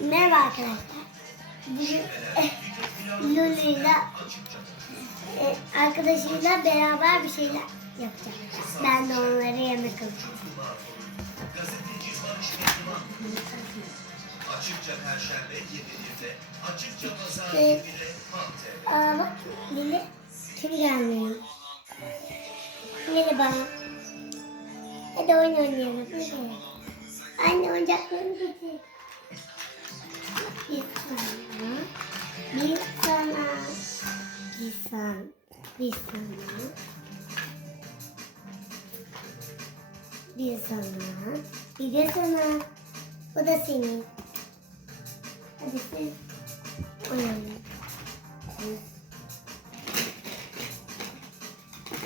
Merhaba arkadaşlar. Bugün Lulu'yla e, arkadaşıyla beraber bir şeyler yapacağız. Ben de onlara yemek alacağım. Açıkça Perşembe 21'de, açıkça Pazar Evet. 20'de Halk Aa bak Lili kim gelmiyor? Bana. Hadi oyun oynayalım. Anne oyuncaklarını getir. Bir sana. Bir sana. Bir de sana. Bu da senin. Hadi sen oynayalım.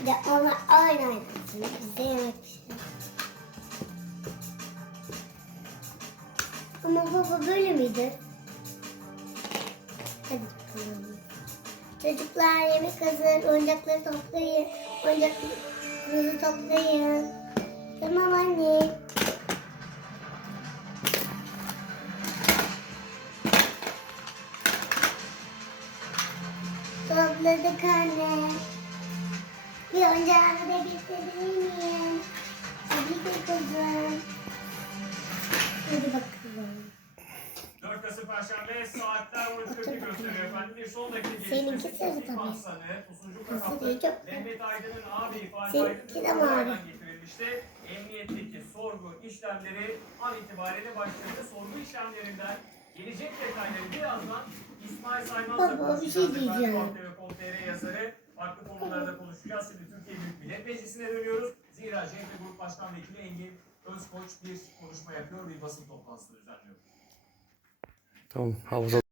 Bir de onlar aynı oynasın. Biz de yemek pişirelim. Ama baba böyle miydi? Çocuklar yemek hazır. Oyuncakları toplayın. Oyuncaklarınızı toplayın. Tamam anne. Topladık anne. Bir oyuncağını da getirebilir miyim? Tabii ki kızım. Hadi bakalım. 4 Kasım Perşembe saatler 13.40'ı gösteriyor efendim. Bir son dakika Seninki gelişmesi. Mahzanı, Usuncuk Kızı Kasap'ta. Mehmet Aydın'ın abi ifade Seninki de Aydın mavi. Kızılay'dan getirilmişti. Emniyetteki sorgu işlemleri an itibariyle başladı. Sorgu işlemlerinden gelecek detayları birazdan İsmail Saymaz'la Baba, bir konuşacağız. şey diyeceğim. Ortaya.com.tr yazarı. Farklı konularda konuşacağız. Şimdi Türkiye Büyük Millet Meclisi'ne dönüyoruz. Zira CHP Grup Başkan Vekili Engin Özkoç bir konuşma yapıyor, bir basın toplantısı düzenliyor. Tamam havuza